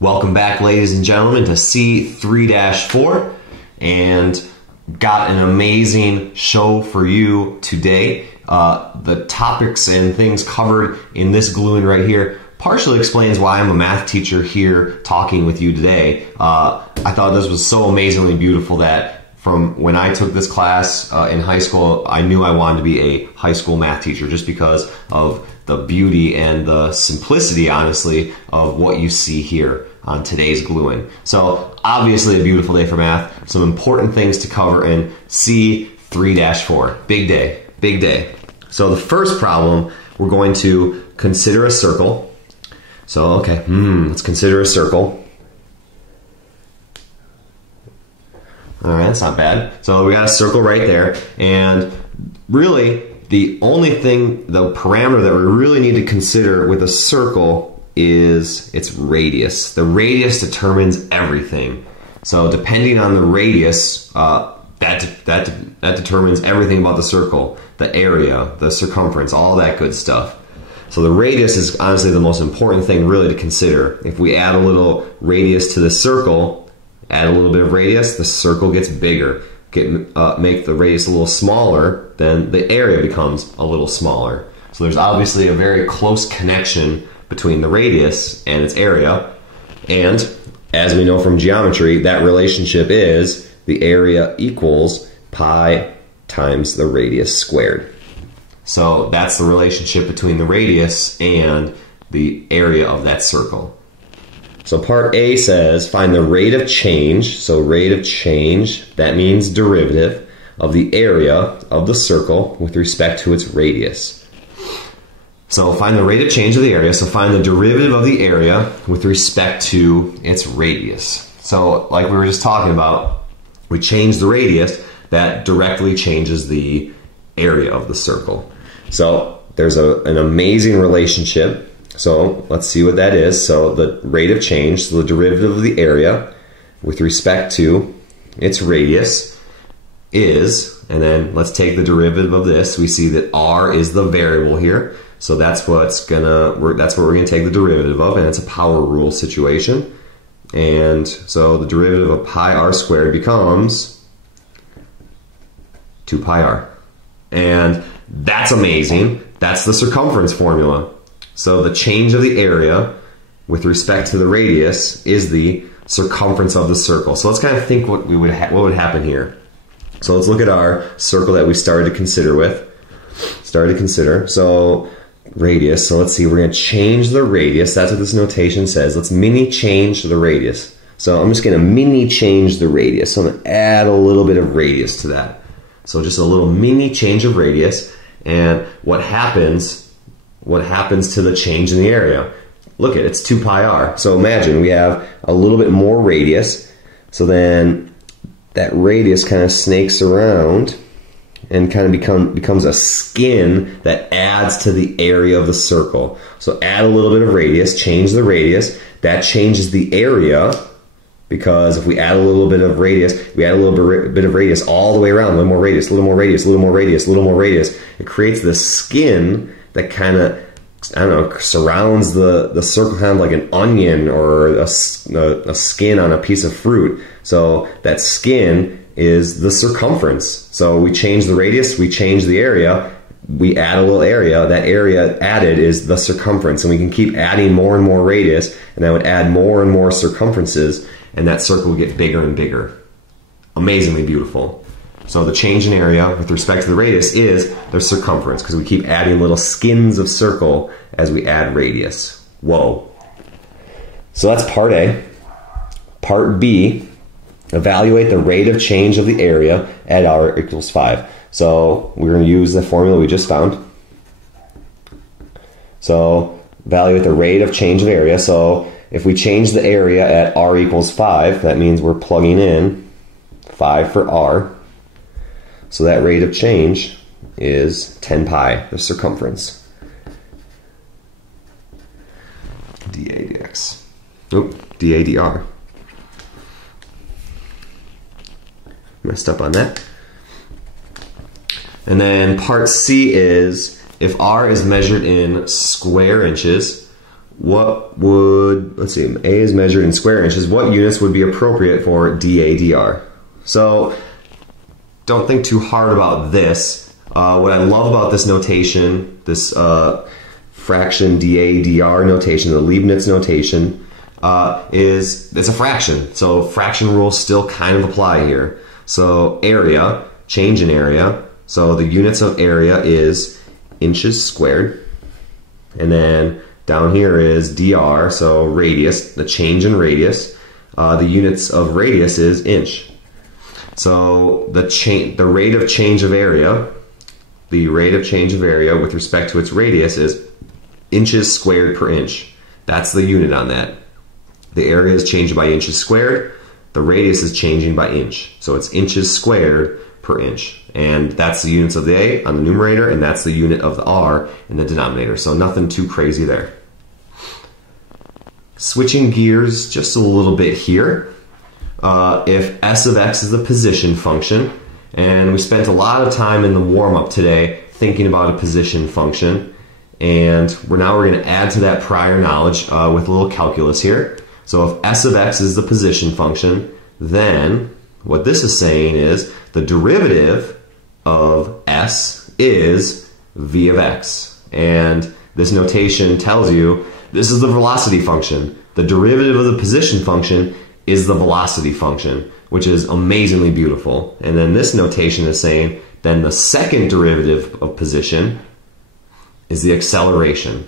Welcome back, ladies and gentlemen, to C3-4, and got an amazing show for you today. The topics and things covered in this gluing right here partially explains why I'm a math teacher here talking with you today. I thought this was so amazingly beautiful that from when I took this class in high school, I knew I wanted to be a high school math teacher just because of the beauty and the simplicity, honestly, of what you see here on today's gluing. So obviously a beautiful day for math, some important things to cover in C3-4. Big day, big day. So the first problem, we're going to consider a circle. So, okay, let's consider a circle. All right, that's not bad. So we got a circle right there, and really the only thing, the parameter that we really need to consider with a circle is its radius. The radius determines everything. So depending on the radius, that determines everything about the circle, the area, the circumference, all that good stuff. So the radius is honestly the most important thing really to consider. If we add a little radius to the circle, add a little bit of radius, the circle gets bigger. Make the radius a little smaller, then the area becomes a little smaller. So there's obviously a very close connection between the radius and its area. And as we know from geometry, that relationship is the area equals pi times the radius squared. So that's the relationship between the radius and the area of that circle. So part A says find the rate of change. So rate of change, that means derivative of the area of the circle with respect to its radius. So find the rate of change of the area. So find the derivative of the area with respect to its radius. So like we were just talking about, we change the radius, that directly changes the area of the circle. So there's an amazing relationship. So let's see what that is. So the rate of change, so the derivative of the area with respect to its radius is, and then let's take the derivative of this. We see that r is the variable here. So that's what we're gonna take the derivative of, and it's a power rule situation. And so the derivative of pi r squared becomes 2 pi r. And that's amazing. That's the circumference formula. So the change of the area with respect to the radius is the circumference of the circle. So let's kind of think what would happen here. So let's look at our circle that we started to consider with. So radius. So let's see, we're going to change the radius. That's what this notation says. Let's mini change the radius. So I'm just going to mini change the radius. So I'm going to add a little bit of radius to that. So just a little mini change of radius. And what happens to the change in the area? Look at it, it's 2 pi r. So imagine we have a little bit more radius. So then that radius kind of snakes around and kind of becomes a skin that adds to the area of the circle. So add a little bit of radius, change the radius, that changes the area, because if we add a little bit of radius, we add a little bit of radius all the way around, a little more radius, a little more radius, a little more radius, a little more radius. It creates this skin that kind of, I don't know, surrounds the circle, kind of like an onion or a skin on a piece of fruit. So that skin is the circumference. So we change the radius, we change the area, we add a little area. That area added is the circumference, and we can keep adding more and more radius, and that would add more and more circumferences, and that circle would get bigger and bigger. Amazingly beautiful. So the change in area with respect to the radius is the circumference, because we keep adding little skins of circle as we add radius. Whoa. So that's part A. Part B, evaluate the rate of change of the area at r equals 5. So we're going to use the formula we just found. So evaluate the rate of change of area. So if we change the area at r equals 5, that means we're plugging in 5 for r. So that rate of change is 10 pi, the circumference. dA dx. Oop, dA dr. Messed up on that. And then part C is, if r is measured in square inches, let's see, A is measured in square inches. What units would be appropriate for dAdr? So don't think too hard about this. What I love about this notation, this fraction dAdr notation, the Leibniz notation, is it's a fraction. So fraction rules still kind of apply here. So area, change in area. So the units of area is inches squared. And then down here is dr, so radius, the change in radius. The units of radius is inch. So the rate of change of area, with respect to its radius is inches squared per inch. That's the unit on that. The area is changing by inches squared. The radius is changing by inch. So it's inches squared per inch. And that's the units of the A on the numerator, and that's the unit of the R in the denominator. So nothing too crazy there. Switching gears just a little bit here. If s of x is the position function, and we spent a lot of time in the warm-up today thinking about a position function, and we're going to add to that prior knowledge with a little calculus here. So if s of x is the position function, then what this is saying is the derivative of s is v of x. And this notation tells you this is the velocity function. The derivative of the position function is the velocity function, which is amazingly beautiful. And then this notation is saying then the second derivative of position is the acceleration.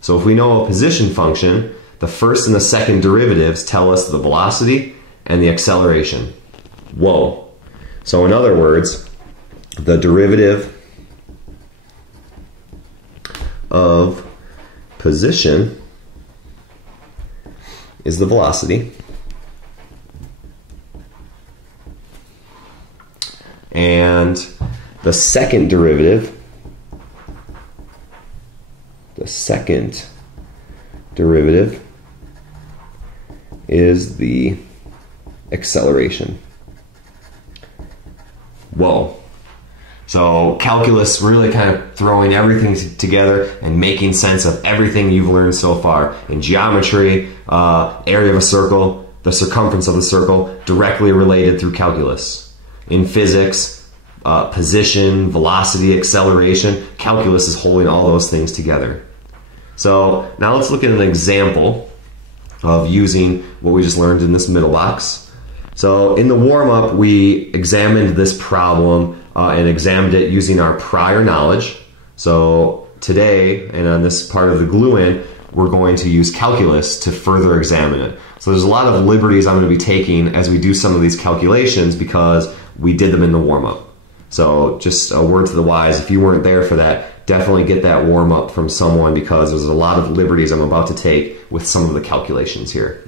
So if we know a position function, the first and the second derivatives tell us the velocity and the acceleration. Whoa. So in other words, the derivative of position is the velocity, and the second derivative is the acceleration. Whoa. So calculus really kind of throwing everything together and making sense of everything you've learned so far. In geometry, area of a circle, the circumference of the circle, directly related through calculus. In physics, position, velocity, acceleration, calculus is holding all those things together. So now let's look at an example of using what we just learned in this middle box. So in the warm-up, we examined this problem and examined it using our prior knowledge. So today, and on this part of the glue-in, we're going to use calculus to further examine it. So there's a lot of liberties I'm going to be taking as we do some of these calculations because we did them in the warm-up. So just a word to the wise, if you weren't there for that, definitely get that warm-up from someone because there's a lot of liberties I'm about to take with some of the calculations here.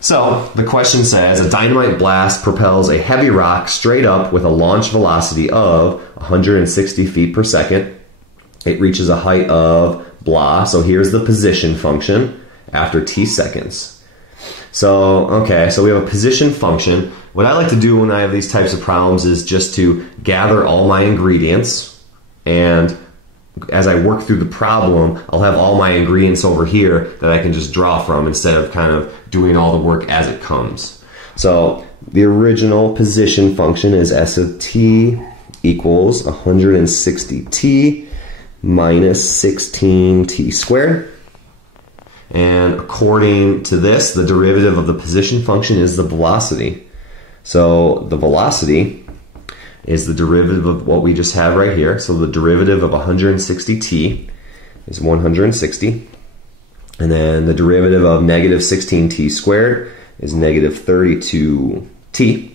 So the question says, a dynamite blast propels a heavy rock straight up with a launch velocity of 160 feet per second. It reaches a height of blah. So here's the position function after t seconds. So, okay, so we have a position function. What I like to do when I have these types of problems is just to gather all my ingredients, and as I work through the problem, I'll have all my ingredients over here that I can just draw from instead of kind of doing all the work as it comes. So the original position function is s of t equals 160t minus 16t squared. And according to this, the derivative of the position function is the velocity. So the velocity is the derivative of what we just have right here. So the derivative of 160t is 160. And then the derivative of negative 16t squared is negative 32t.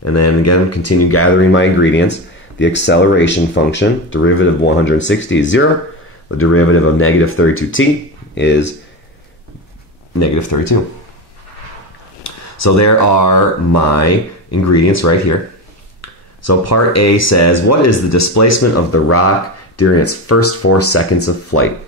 And then again, continue gathering my ingredients. The acceleration function, derivative of 160 is 0. The derivative of negative 32t is negative 32. So there are my ingredients right here. So part A says, what is the displacement of the rock during its first 4 seconds of flight?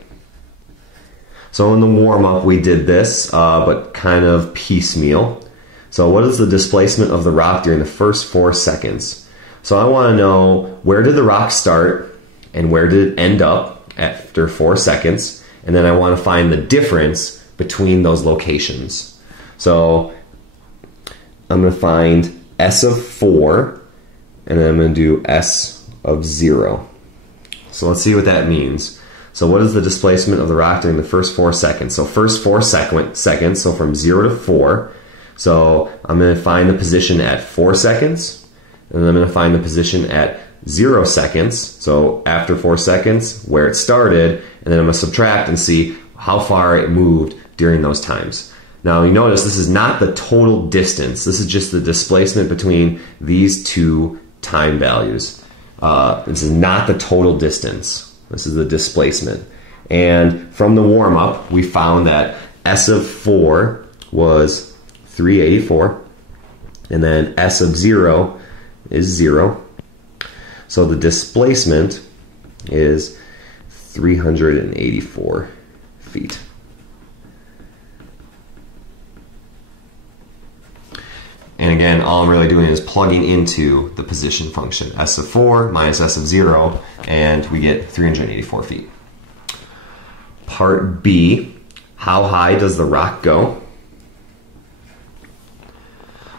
So in the warm-up we did this, but kind of piecemeal. So what is the displacement of the rock during the first 4 seconds? So I want to know, where did the rock start and where did it end up after 4 seconds? and then I want to find the difference between those locations. So I'm going to find S of 4, and then I'm going to do S of 0. So let's see what that means. So what is the displacement of the rock during the first 4 seconds? So first 4 seconds, so from 0 to 4. So I'm going to find the position at 4 seconds, and then I'm going to find the position at 0 seconds, so after 4 seconds, where it started, and then I'm going to subtract and see how far it moved during those times. Now you notice this is not the total distance, this is just the displacement between these two time values. This is not the total distance, this is the displacement. And from the warm-up, we found that S of 4 was 384, and then S of 0 is 0. So the displacement is 384 feet. And again, all I'm really doing is plugging into the position function. S of 4 minus S of 0, and we get 384 feet. Part B, how high does the rock go?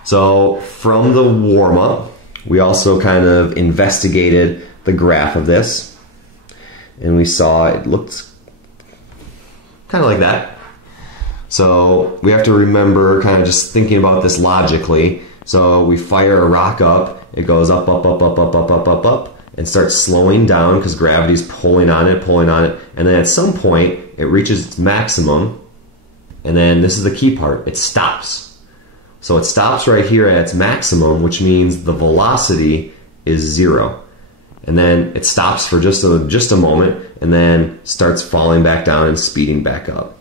So from the warm-up, we also kind of investigated the graph of this, and we saw it looked kind of like that. So we have to remember kind of just thinking about this logically. So we fire a rock up, it goes up, up, up, up, up, up, up, up, up, and starts slowing down because gravity's pulling on it, and then at some point it reaches its maximum, and then this is the key part, it stops. So it stops right here at its maximum, which means the velocity is 0. And then it stops for just a moment, and then starts falling back down and speeding back up.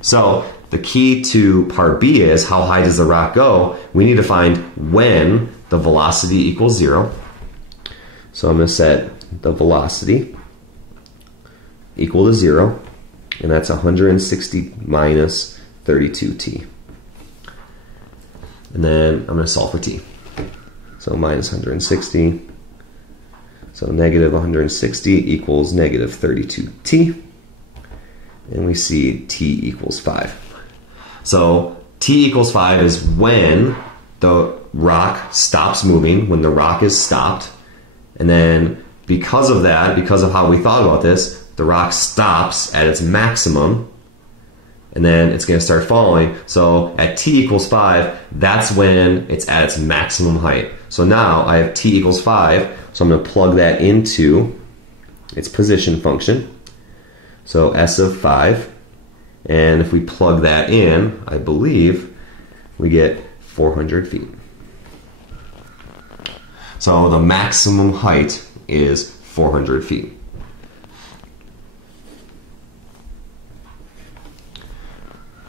So the key to part B is, how high does the rock go? We need to find when the velocity equals 0. So I'm going to set the velocity equal to 0, and that's 160 minus 32t. And then I'm going to solve for t. So minus 160. So negative 160 equals negative 32t. And we see t equals 5. So t equals 5 is when the rock stops moving, when the rock is stopped. And then because of that, because of how we thought about this, the rock stops at its maximum, and then it's going to start falling. So at t equals 5, that's when it's at its maximum height. So now I have t equals 5, so I'm going to plug that into its position function. So S of 5, and if we plug that in, I believe we get 400 feet. So the maximum height is 400 feet.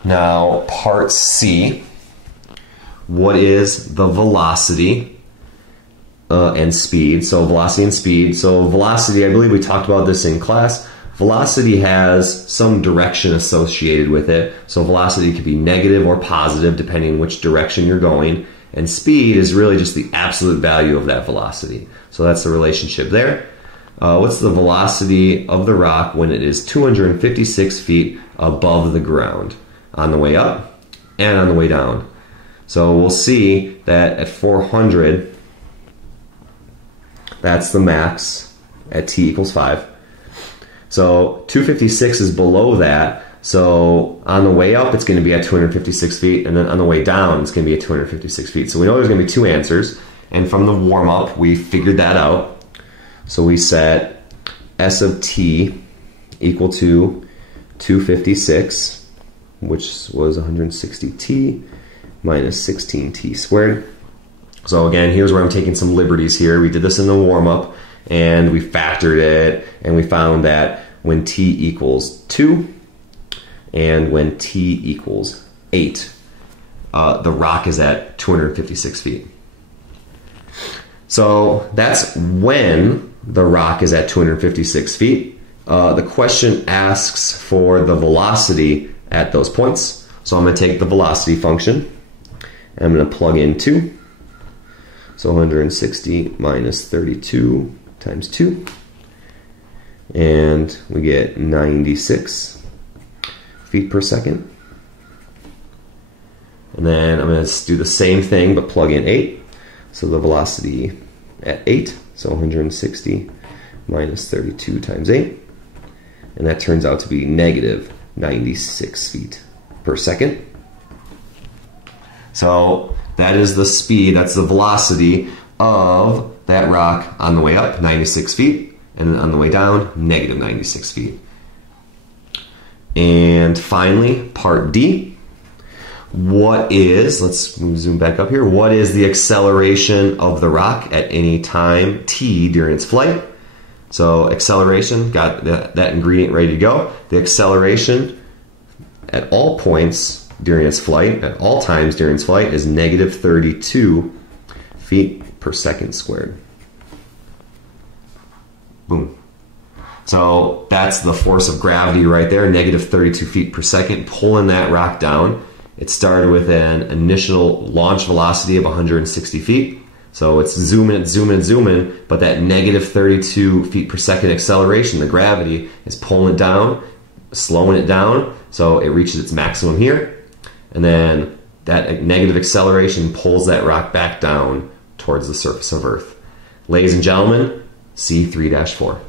Now, part C, what is the velocity and speed? So velocity and speed. So velocity, I believe we talked about this in class. Velocity has some direction associated with it. So velocity could be negative or positive depending on which direction you're going. And speed is really just the absolute value of that velocity. So that's the relationship there. What's the velocity of the rock when it is 256 feet above the ground? On the way up and on the way down. So we'll see that at 400, that's the max at t equals 5. So 256 is below that. So on the way up, it's going to be at 256 feet, and then on the way down, it's going to be at 256 feet. So we know there's going to be two answers, and from the warm-up, we figured that out. So we set S of t equal to 256, which was 160t minus 16t squared. So again, here's where I'm taking some liberties here. We did this in the warm-up, and we factored it, and we found that when t equals 2 and when t equals 8, the rock is at 256 feet. So that's when the rock is at 256 feet. The question asks for the velocity at those points. So I'm going to take the velocity function, and I'm going to plug in 2. So 160 minus 32 times 2. And we get 96 feet per second. And then I'm going to do the same thing, but plug in 8. So the velocity at 8, so 160 minus 32 times 8. And that turns out to be negative 96 feet per second. So that is the speed, that's the velocity of that rock on the way up, 96 feet, and then on the way down, negative 96 feet. And finally, part D. What is, let's zoom back up here, what is the acceleration of the rock at any time t during its flight? So acceleration, got that ingredient ready to go. The acceleration at all points during its flight, at all times during its flight, is negative 32 feet per second squared. Boom. So that's the force of gravity right there, negative 32 feet per second, pulling that rock down. It started with an initial launch velocity of 160 feet. So it's zooming, but that negative 32 feet per second acceleration, the gravity, is pulling it down, slowing it down, so it reaches its maximum here. And then that negative acceleration pulls that rock back down towards the surface of Earth. Ladies and gentlemen, C3-4.